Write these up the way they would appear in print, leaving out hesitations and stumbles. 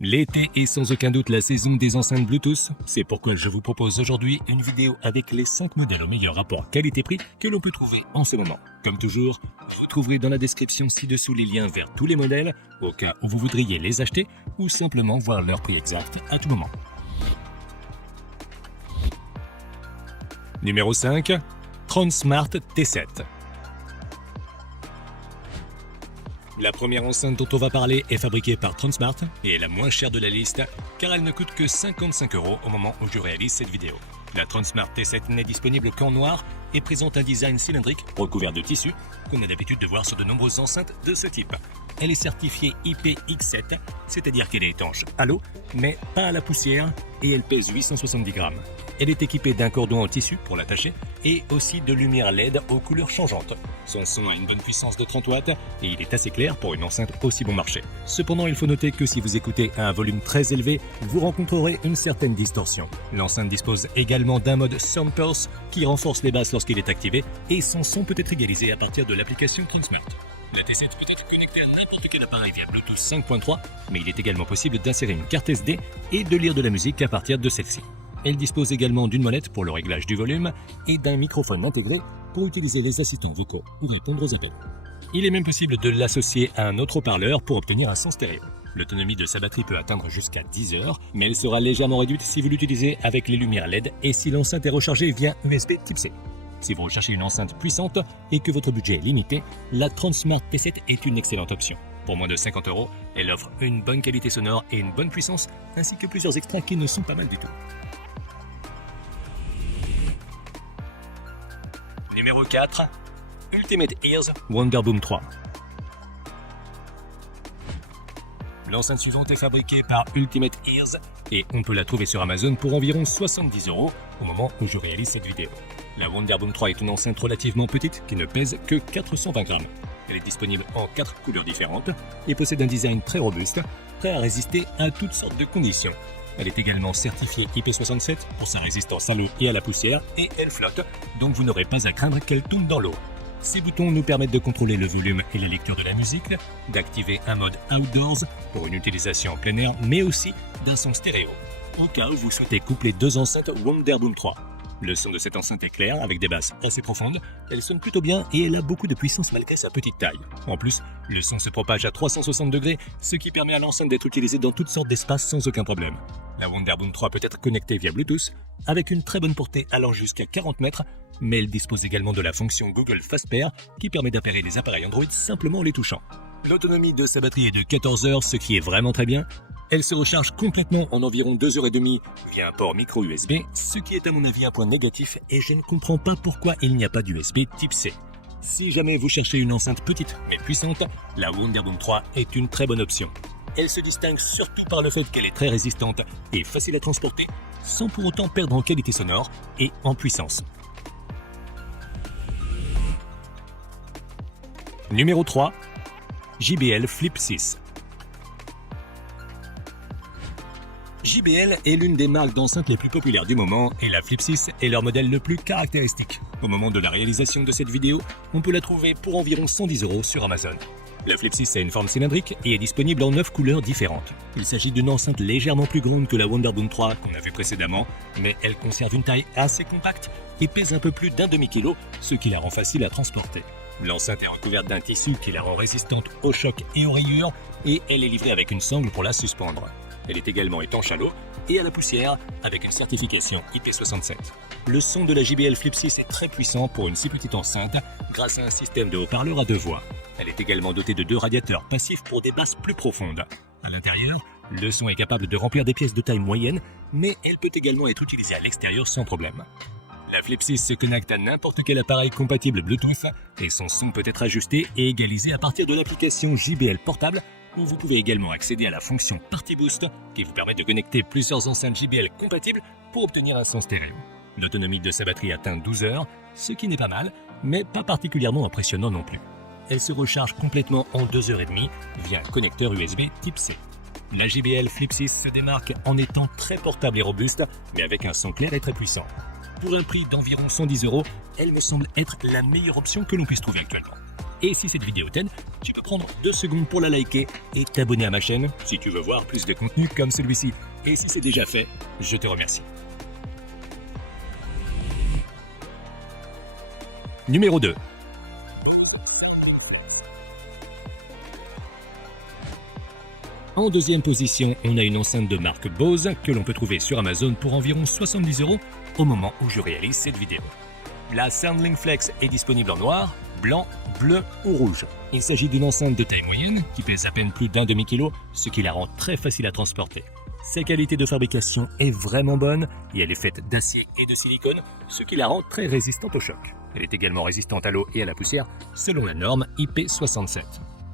L'été est sans aucun doute la saison des enceintes Bluetooth, c'est pourquoi je vous propose aujourd'hui une vidéo avec les 5 modèles au meilleur rapport qualité-prix que l'on peut trouver en ce moment. Comme toujours, vous trouverez dans la description ci-dessous les liens vers tous les modèles, au cas où vous voudriez les acheter ou simplement voir leur prix exact à tout moment. Numéro 5, Transmart T7. La première enceinte dont on va parler est fabriquée par Transmart et est la moins chère de la liste car elle ne coûte que 55 € au moment où je réalise cette vidéo. La Transmart T7 n'est disponible qu'en noir et présente un design cylindrique recouvert de tissu qu'on a l'habitude de voir sur de nombreuses enceintes de ce type. Elle est certifiée IPX7, c'est-à-dire qu'elle est étanche à l'eau, mais pas à la poussière, et elle pèse 870 grammes. Elle est équipée d'un cordon en tissu pour l'attacher et aussi de lumière LED aux couleurs changeantes. Son son a une bonne puissance de 30 watts et il est assez clair pour une enceinte aussi bon marché. Cependant, il faut noter que si vous écoutez à un volume très élevé, vous rencontrerez une certaine distorsion. L'enceinte dispose également d'un mode Sound Pulse qui renforce les basses lorsqu'il est activé et son son peut être égalisé à partir de l'application Transmart. La T7 peut être connectée à n'importe quel appareil via Bluetooth 5.3, mais il est également possible d'insérer une carte SD et de lire de la musique à partir de celle-ci. Elle dispose également d'une molette pour le réglage du volume et d'un microphone intégré pour utiliser les assistants vocaux ou répondre aux appels. Il est même possible de l'associer à un autre haut-parleur pour obtenir un son stéréo. L'autonomie de sa batterie peut atteindre jusqu'à 10 heures, mais elle sera légèrement réduite si vous l'utilisez avec les lumières LED et si l'enceinte est rechargée via USB Type C. Si vous recherchez une enceinte puissante et que votre budget est limité, la Transmart T7 est une excellente option. Pour moins de 50 €, elle offre une bonne qualité sonore et une bonne puissance, ainsi que plusieurs extras qui ne sont pas mal du tout. Numéro 4, Ultimate Ears Wonderboom 3. L'enceinte suivante est fabriquée par Ultimate Ears et on peut la trouver sur Amazon pour environ 70 € au moment où je réalise cette vidéo. La Wonderboom 3 est une enceinte relativement petite qui ne pèse que 420 grammes. Elle est disponible en 4 couleurs différentes et possède un design très robuste, prêt à résister à toutes sortes de conditions. Elle est également certifiée IP67 pour sa résistance à l'eau et à la poussière et elle flotte, donc vous n'aurez pas à craindre qu'elle tombe dans l'eau. Ces boutons nous permettent de contrôler le volume et la lecture de la musique, d'activer un mode Outdoors pour une utilisation en plein air, mais aussi d'un son stéréo, au cas où vous souhaitez coupler deux enceintes Wonderboom 3. Le son de cette enceinte est clair, avec des basses assez profondes, elle sonne plutôt bien et elle a beaucoup de puissance malgré sa petite taille. En plus, le son se propage à 360 degrés, ce qui permet à l'enceinte d'être utilisée dans toutes sortes d'espaces sans aucun problème. La Wonderboom 3 peut être connectée via Bluetooth, avec une très bonne portée allant jusqu'à 40 mètres, mais elle dispose également de la fonction Google Fast Pair qui permet d'appairer les appareils Android simplement en les touchant. L'autonomie de sa batterie est de 14 heures, ce qui est vraiment très bien. Elle se recharge complètement en environ 2h30 via un port micro USB, ce qui est à mon avis un point négatif et je ne comprends pas pourquoi il n'y a pas d'USB Type C. Si jamais vous cherchez une enceinte petite mais puissante, la Wonderboom 3 est une très bonne option. Elle se distingue surtout par le fait qu'elle est très résistante et facile à transporter, sans pour autant perdre en qualité sonore et en puissance. Numéro 3, JBL Flip 6. JBL est l'une des marques d'enceintes les plus populaires du moment et la Flip 6 est leur modèle le plus caractéristique. Au moment de la réalisation de cette vidéo, on peut la trouver pour environ 110 € sur Amazon. La Flip 6 a une forme cylindrique et est disponible en 9 couleurs différentes. Il s'agit d'une enceinte légèrement plus grande que la Wonderboom 3 qu'on a vu précédemment, mais elle conserve une taille assez compacte et pèse un peu plus d'un demi-kilo, ce qui la rend facile à transporter. L'enceinte est recouverte d'un tissu qui la rend résistante aux chocs et aux rayures et elle est livrée avec une sangle pour la suspendre. Elle est également étanche à l'eau et à la poussière avec une certification IP67. Le son de la JBL Flip 6 est très puissant pour une si petite enceinte grâce à un système de haut-parleurs à 2 voix. Elle est également dotée de 2 radiateurs passifs pour des basses plus profondes. À l'intérieur, le son est capable de remplir des pièces de taille moyenne, mais elle peut également être utilisée à l'extérieur sans problème. La Flip 6 se connecte à n'importe quel appareil compatible Bluetooth et son son peut être ajusté et égalisé à partir de l'application JBL Portable où vous pouvez également accéder à la fonction Party Boost qui vous permet de connecter plusieurs enceintes JBL compatibles pour obtenir un son stéréo. L'autonomie de sa batterie atteint 12 heures, ce qui n'est pas mal, mais pas particulièrement impressionnant non plus. Elle se recharge complètement en 2h30 via un connecteur USB Type C. La JBL Flip 6 se démarque en étant très portable et robuste, mais avec un son clair et très puissant. Pour un prix d'environ 110 €, elle me semble être la meilleure option que l'on puisse trouver actuellement. Et si cette vidéo t'aide, tu peux prendre 2 secondes pour la liker et t'abonner à ma chaîne si tu veux voir plus de contenu comme celui-ci. Et si c'est déjà fait, je te remercie. Numéro 2. En deuxième position, on a une enceinte de marque Bose que l'on peut trouver sur Amazon pour environ 70 € au moment où je réalise cette vidéo. La SoundLink Flex est disponible en noir, blanc, bleu ou rouge. Il s'agit d'une enceinte de taille moyenne qui pèse à peine plus d'un demi-kilo, ce qui la rend très facile à transporter. Sa qualité de fabrication est vraiment bonne et elle est faite d'acier et de silicone, ce qui la rend très résistante au choc. Elle est également résistante à l'eau et à la poussière selon la norme IP67.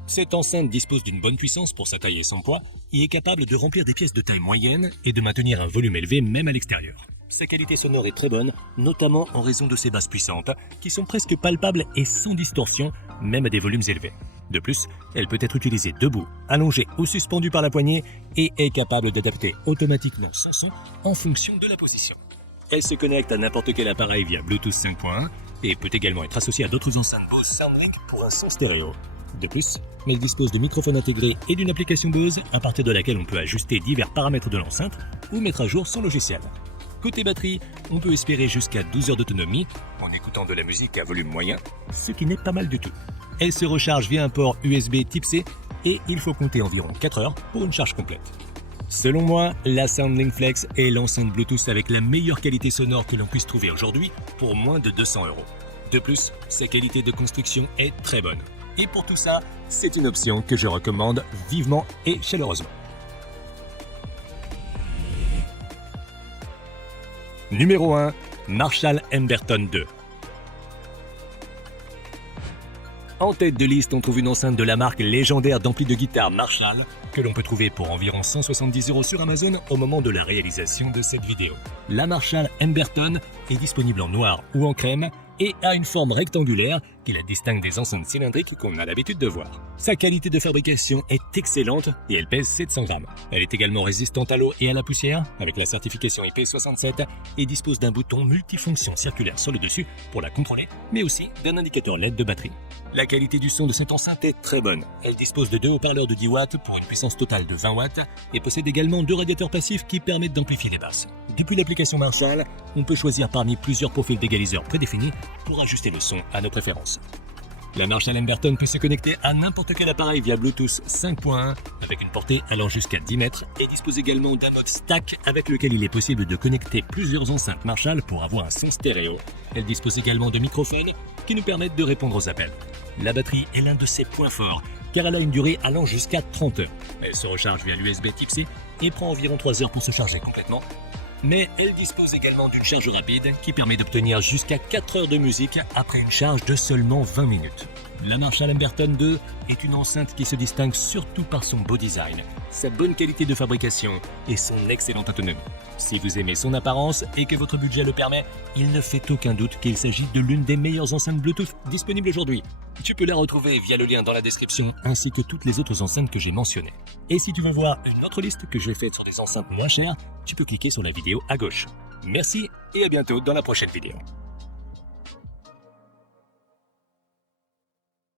Cette enceinte dispose d'une bonne puissance pour sa taille et son poids et est capable de remplir des pièces de taille moyenne et de maintenir un volume élevé même à l'extérieur. Sa qualité sonore est très bonne, notamment en raison de ses basses puissantes qui sont presque palpables et sans distorsion, même à des volumes élevés. De plus, elle peut être utilisée debout, allongée ou suspendue par la poignée et est capable d'adapter automatiquement son son en fonction de la position. Elle se connecte à n'importe quel appareil via Bluetooth 5.1 et peut également être associée à d'autres enceintes Bose SoundLink pour un son stéréo. De plus, elle dispose de microphones intégrés et d'une application Bose à partir de laquelle on peut ajuster divers paramètres de l'enceinte ou mettre à jour son logiciel. Côté batterie, on peut espérer jusqu'à 12 heures d'autonomie en écoutant de la musique à volume moyen, ce qui n'est pas mal du tout. Elle se recharge via un port USB Type C et il faut compter environ 4 heures pour une charge complète. Selon moi, la SoundLink Flex est l'enceinte Bluetooth avec la meilleure qualité sonore que l'on puisse trouver aujourd'hui pour moins de 200 €. De plus, sa qualité de construction est très bonne. Et pour tout ça, c'est une option que je recommande vivement et chaleureusement. Numéro 1. Marshall Emberton 2. En tête de liste, on trouve une enceinte de la marque légendaire d'ampli de guitare Marshall que l'on peut trouver pour environ 170 € sur Amazon au moment de la réalisation de cette vidéo. La Marshall Emberton est disponible en noir ou en crème et a une forme rectangulaire qui la distingue des enceintes cylindriques qu'on a l'habitude de voir. Sa qualité de fabrication est excellente et elle pèse 700 grammes. Elle est également résistante à l'eau et à la poussière avec la certification IP67 et dispose d'un bouton multifonction circulaire sur le dessus pour la contrôler, mais aussi d'un indicateur LED de batterie. La qualité du son de cette enceinte est très bonne. Elle dispose de 2 haut-parleurs de 10 watts pour une puissance totale de 20 watts et possède également 2 radiateurs passifs qui permettent d'amplifier les basses. Depuis l'application Marshall, on peut choisir parmi plusieurs profils d'égaliseurs prédéfinis pour ajuster le son à nos préférences. La Marshall Emberton peut se connecter à n'importe quel appareil via Bluetooth 5.1 avec une portée allant jusqu'à 10 mètres et dispose également d'un mode stack avec lequel il est possible de connecter plusieurs enceintes Marshall pour avoir un son stéréo. Elle dispose également de microphones qui nous permettent de répondre aux appels. La batterie est l'un de ses points forts car elle a une durée allant jusqu'à 30 heures. Elle se recharge via l'USB Type C et prend environ 3 heures pour se charger complètement. Mais elle dispose également d'une charge rapide qui permet d'obtenir jusqu'à 4 heures de musique après une charge de seulement 20 minutes. La Marshall Emberton 2 est une enceinte qui se distingue surtout par son beau design, sa bonne qualité de fabrication et son excellente autonomie. Si vous aimez son apparence et que votre budget le permet, il ne fait aucun doute qu'il s'agit de l'une des meilleures enceintes Bluetooth disponibles aujourd'hui. Tu peux la retrouver via le lien dans la description ainsi que toutes les autres enceintes que j'ai mentionnées. Et si tu veux voir une autre liste que j'ai faite sur des enceintes moins chères, tu peux cliquer sur la vidéo à gauche. Merci et à bientôt dans la prochaine vidéo.